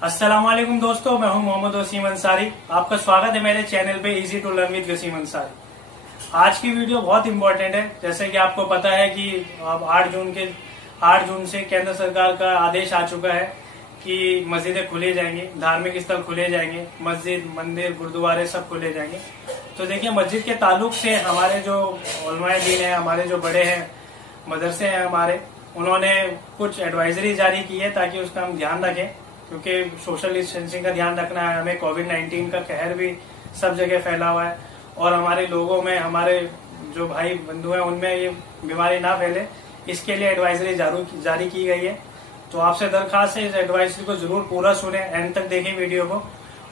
अस्सलाम वालेकुम दोस्तों, मैं हूं मोहम्मद वसीम अंसारी। आपका स्वागत है मेरे चैनल पे easy to learn with Wasim Ansari. आज की वीडियो बहुत इंपॉर्टेंट है। जैसे कि आपको पता है कि अब 8 जून से केंद्र सरकार का आदेश आ चुका है कि मस्जिदें खुले जाएंगी, धार्मिक स्थल खुले जाएंगे, मस्जिद, मंदिर, गुरुद्वारे सब खुले जाएंगे। तो देखिए, मस्जिद के ताल्लुक से हमारे जो उलमाए दीन है, हमारे जो बड़े हैं, मदरसे हैं हमारे, उन्होंने कुछ एडवाइजरी जारी की है ताकि उसका हम ध्यान रखें, क्योंकि सोशल डिस्टेंसिंग का ध्यान रखना है हमें। कोविड-19 का कहर भी सब जगह फैला हुआ है और हमारे लोगों में, हमारे जो भाई बंधु हैं, उनमें ये बीमारी ना फैले, इसके लिए एडवाइजरी जारी की गई है। तो आपसे दरखास्त है, इस एडवाइजरी को जरूर पूरा सुने, एंड तक देखें वीडियो को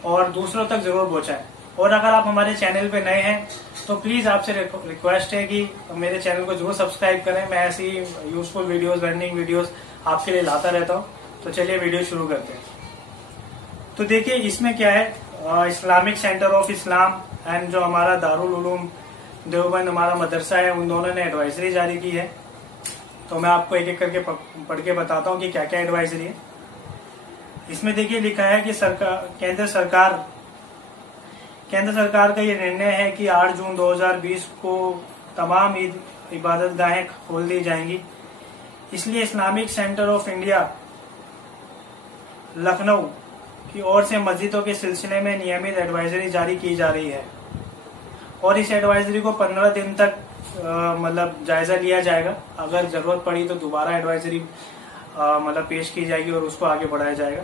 और दूसरों तक जरूर पहुंचाएं। और अगर आप हमारे चैनल पे नए हैं तो प्लीज आपसे रिक्वेस्ट है कि मेरे चैनल को जरूर सब्सक्राइब करें। मैं ऐसी यूजफुल वीडियोस, लर्निंग वीडियोस आपके लिए लाता रहता हूँ। तो चलिए वीडियो शुरू करते हैं। तो देखिए, इसमें क्या है, Islamic centre of Islam and जो हमारा दारुल उलूम देवबंद हमारा मदरसा है, उन दोनों ने एडवाइजरी जारी की है। तो मैं आपको एक एक करके पढ़ के बताता हूँ कि क्या क्या एडवाइजरी है। इसमें देखिए लिखा है कि केंद्र सरकार का ये निर्णय है कि 8 जून 2020 को तमाम ईद इबादत गाहें खोल दी जाएंगी। इसलिए Islamic centre of India Lucknow की ओर से मस्जिदों के सिलसिले में नियमित एडवाइजरी जारी की जा रही है और इस एडवाइजरी को 15 दिन तक मतलब जायजा लिया जाएगा। अगर जरूरत पड़ी तो दोबारा एडवाइजरी मतलब पेश की जाएगी और उसको आगे बढ़ाया जाएगा।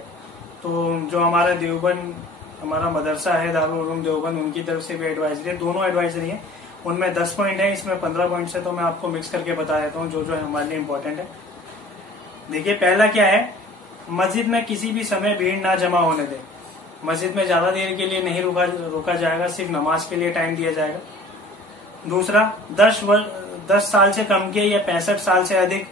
तो जो हमारा देवबंद हमारा मदरसा है, दारुल उलूम देवबंद, उनकी तरफ से भी एडवाइजरी है। दोनों एडवाइजरी है, उनमें 10 पॉइंट है, इसमें 15 पॉइंट है। तो मैं आपको मिक्स करके बता देता हूँ जो जो हमारे लिए इम्पोर्टेंट है। देखिए, पहला क्या है, मस्जिद में किसी भी समय भीड़ ना जमा होने दें। मस्जिद में ज्यादा देर के लिए नहीं रोका जाएगा, सिर्फ नमाज के लिए टाइम दिया जाएगा। दूसरा, 10 साल से कम के या 65 साल से अधिक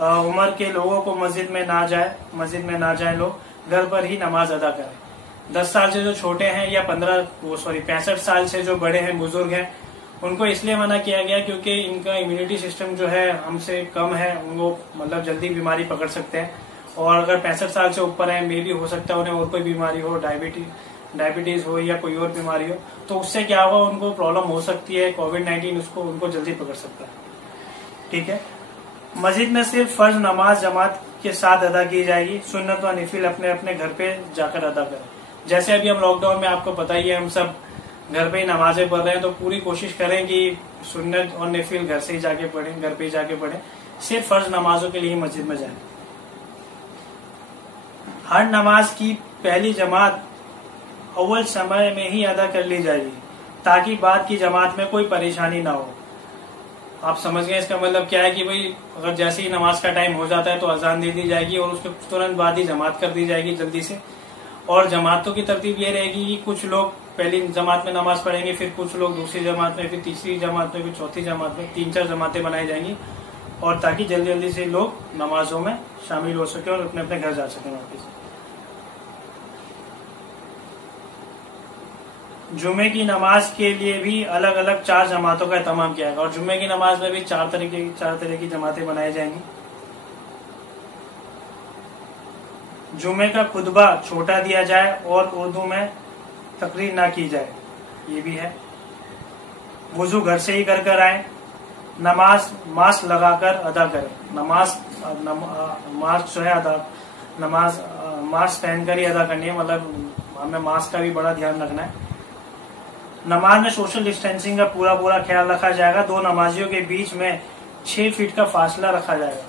उम्र के लोगों को मस्जिद में ना जाए लोग घर पर ही नमाज अदा करें। 10 साल से जो छोटे हैं या 65 साल से जो बड़े हैं, बुजुर्ग हैं, उनको इसलिए मना किया गया क्योंकि इनका इम्यूनिटी सिस्टम जो है हमसे कम है, उनको मतलब जल्दी बीमारी पकड़ सकते हैं। और अगर 65 साल से ऊपर है, मे भी हो सकता है उन्हें और कोई बीमारी हो, डायबिटीज हो या कोई और बीमारी हो, तो उससे क्या होगा, उनको प्रॉब्लम हो सकती है। कोविड-19 उनको जल्दी पकड़ सकता है। ठीक है। मस्जिद में सिर्फ फर्ज नमाज जमात के साथ अदा की जाएगी, सुन्नत व नफिल अपने अपने घर पे जाकर अदा करें। जैसे अभी हम लॉकडाउन में, आपको पता ही है, हम सब घर पे ही नमाजें पढ़ रहे हैं, तो पूरी कोशिश करें कि सुन्नत और नफिल घर से ही जाके पढ़ें, घर पे ही जाके पढ़ें। सिर्फ फर्ज नमाजों के लिए मस्जिद में जाएं। हर नमाज की पहली जमात अव्वल समय में ही अदा कर ली जाएगी ताकि बाद की जमात में कोई परेशानी ना हो। आप समझ गए इसका मतलब क्या है कि भाई, अगर जैसे ही नमाज का टाइम हो जाता है तो अजान दे दी जाएगी और उसके तुरंत बाद ही जमात कर दी जाएगी जल्दी से। और जमातों की तरतीब ये रहेगी कि कुछ लोग पहली जमात में नमाज पढ़ेंगे, फिर कुछ लोग दूसरी जमात में, फिर तीसरी जमात में, फिर चौथी जमात में, 3-4 जमातें बनाई जाएंगी, और ताकि जल्दी जल्दी से लोग नमाजों में शामिल हो सके और अपने अपने घर जा सके वापिस। जुमे की नमाज के लिए भी अलग अलग 4 जमातों का एहतमाम किया गया और जुमे की नमाज में भी 4 तरह की जमातें बनाई जाएंगी। जुमे का खुतबा छोटा दिया जाए और उर्दू में तकरीर ना की जाए, ये भी है। वुजू घर से ही कर आए। नमाज मास्क लगाकर अदा करें। मास्क जो है मास्क पहनकर ही अदा करनी है, मतलब हमें मास्क का भी बड़ा ध्यान रखना है। नमाज में सोशल डिस्टेंसिंग का पूरा ख्याल रखा जाएगा। 2 नमाजियों के बीच में 6 फीट का फासला रखा जाएगा।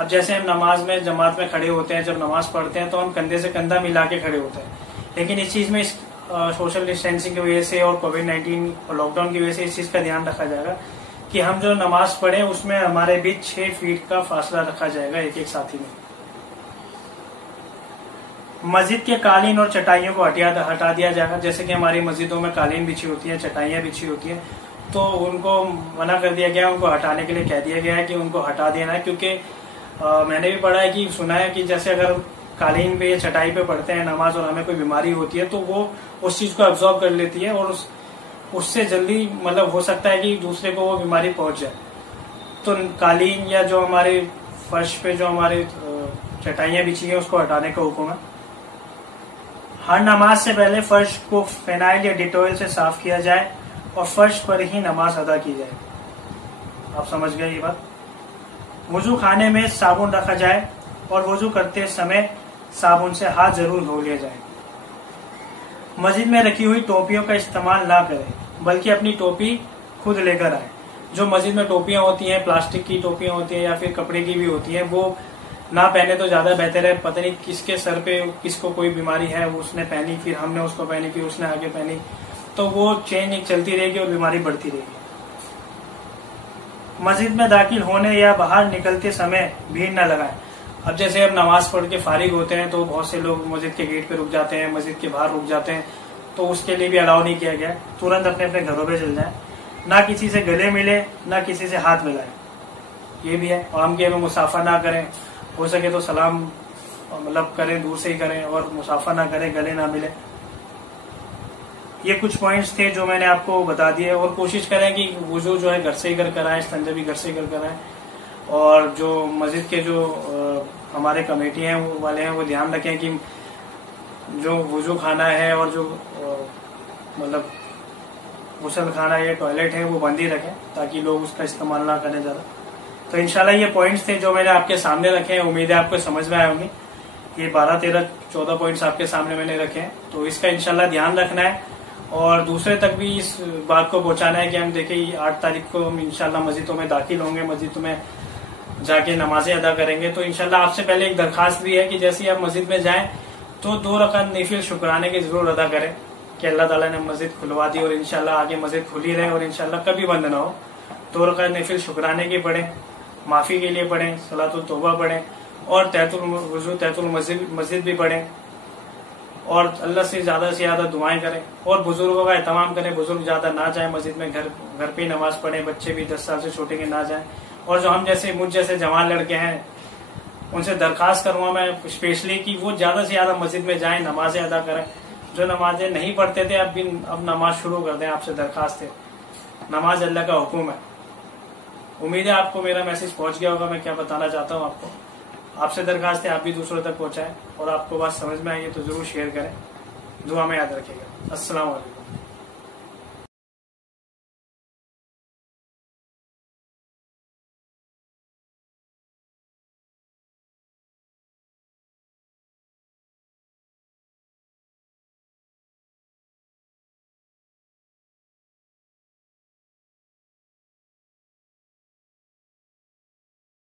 अब जैसे हम नमाज में जमात में खड़े होते हैं, जब नमाज पढ़ते हैं तो हम कंधे से कंधा मिला के खड़े होते हैं, लेकिन इस चीज में सोशल डिस्टेंसिंग की वजह से और कोविड-19 और लॉकडाउन की वजह से इस चीज का ध्यान रखा जाएगा कि हम जो नमाज पढ़े उसमें हमारे बीच 6 फीट का फासला रखा जाएगा एक साथी में। मस्जिद के कालीन और चटाइयों को हटा दिया जाएगा। जैसे कि हमारी मस्जिदों में कालीन बिछी होती है, चटाइयां बिछी होती हैं, तो उनको मना कर दिया गया, उनको हटाने के लिए कह दिया गया है कि उनको हटा देना है। क्योंकि मैंने भी पढ़ा है कि सुना है कि जैसे अगर कालीन पे या चटाई पे पढ़ते हैं नमाज और हमें कोई बीमारी होती है तो वो उस चीज को एब्जॉर्ब कर लेती है और उससे जल्दी मतलब हो सकता है कि दूसरे को वो बीमारी पहुंच जाए। तो कालीन या जो हमारे फर्श पे जो हमारे चटाइयां बिछी है उसको हटाने का हुक्म है। हर नमाज से पहले फर्श को फिनाइल या डिटॉइल से साफ किया जाए और फर्श पर ही नमाज अदा की जाए। आप समझ गए ये बात। वुजू खाने में साबुन रखा जाए और वुजू करते समय साबुन से हाथ जरूर धो लिया जाए। मस्जिद में रखी हुई टोपियों का इस्तेमाल ना करें, बल्कि अपनी टोपी खुद लेकर आए। जो मस्जिद में टोपियां होती हैं, प्लास्टिक की टोपियां होती हैं या फिर कपड़े की भी होती हैं, वो ना पहने तो ज्यादा बेहतर है। पता नहीं किसके सर पे किसको कोई बीमारी है, वो उसने पहनी, फिर हमने उसको पहनी, फिर उसने आगे पहनी, तो वो चेन चलती रहेगी और बीमारी बढ़ती रहेगी। मस्जिद में दाखिल होने या बाहर निकलते समय भीड़ न लगाए। अब जैसे अब नमाज पढ़ के फारिग होते हैं तो बहुत से लोग मस्जिद के गेट पे रुक जाते हैं, मस्जिद के बाहर रुक जाते हैं, तो उसके लिए भी अलाउ नहीं किया गया। तुरंत अपने अपने घरों पे चल जाए, ना किसी से गले मिले, ना किसी से हाथ मिलाए, ये भी है। और हम के मुसाफा ना करें, हो सके तो सलाम मतलब करें, दूर से ही करें, और मुसाफा ना करें, गले ना मिले। ये कुछ पॉइंट्स थे जो मैंने आपको बता दिए। और कोशिश करें कि वुजू जो है घर से ही कर कराएं, इस्तिंजा भी घर से ही कर कराएं। और जो मस्जिद के जो हमारे कमेटी हैं वो वाले हैं, वो ध्यान रखें कि जो वुजू खाना है और जो मतलब गुसल खाना या टॉयलेट है वो बंद ही रखें, ताकि लोग उसका इस्तेमाल ना करें ज्यादा। तो इंशाल्लाह ये पॉइंट्स थे जो मैंने आपके सामने रखे हैं। उम्मीद है आपको समझ में आए होंगे। ये 12, 13, 14 पॉइंट्स आपके सामने मैंने रखे हैं, तो इसका इंशाल्लाह ध्यान रखना है और दूसरे तक भी इस बात को पहुंचाना है कि हम देखिए 8 तारीख को हम इंशाल्लाह मस्जिदों में दाखिल होंगे, मस्जिदों में जाके नमाजें अदा करेंगे। तो इंशाल्लाह आपसे पहले एक दरखास्त भी है कि जैसे ही आप मस्जिद में जाएं तो 2 रकात नफिल शुक्राने की जरूर अदा करें कि अल्लाह ताला ने मस्जिद खुलवा दी और इंशाल्लाह आगे मस्जिद खुली रहे और इंशाल्लाह कभी बंद ना हो। 2 रकात नफिल शुक्राने की पढ़ें, माफी के लिए पढ़ें, सलातुल तौबा पढ़ें और तहतुल मस्जिद भी पढ़ें और अल्लाह से ज्यादा दुआएं करें और बुजुर्गों का एहतमाम करें। बुजुर्ग ज्यादा ना जाए मस्जिद में, घर पे ही नमाज पढ़ें। बच्चे भी 10 साल से छोटे के ना जाएं। और जो मुझ जैसे जवान लड़के हैं उनसे दरखास्त करूंगा मैं स्पेशली कि वो ज्यादा से ज्यादा मस्जिद में जाएं, नमाजें अदा करें। जो नमाजें नहीं पढ़ते थे अब नमाज शुरू कर दें। आपसे दरखास्त है, नमाज अल्लाह का हुक्म है। उम्मीद है आपको मेरा मैसेज पहुंच गया होगा, मैं क्या बताना चाहता हूँ आपको। आपसे दरखास्त है आप भी दूसरों तक पहुंचाएं और आपको बात समझ में आई है तो जरूर शेयर करें। दुआ में याद रखिएगा। अस्सलाम वालेकुम।